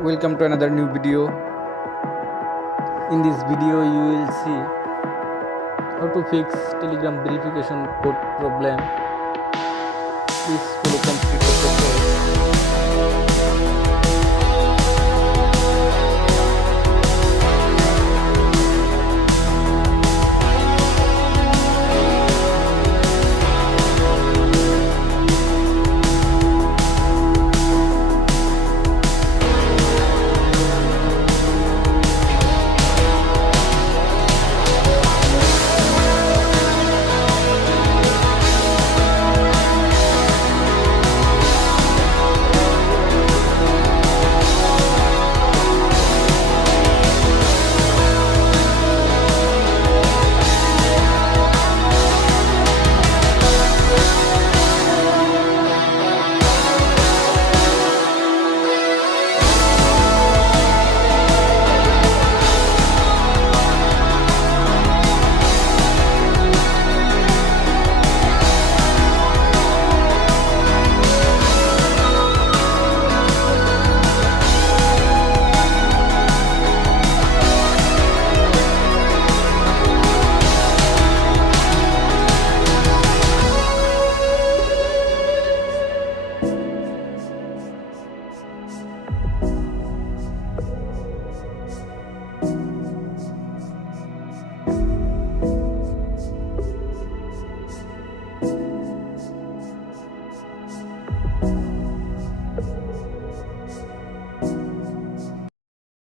Welcome to another new video. In this video you will see how to fix telegram verification code problem. Please follow complete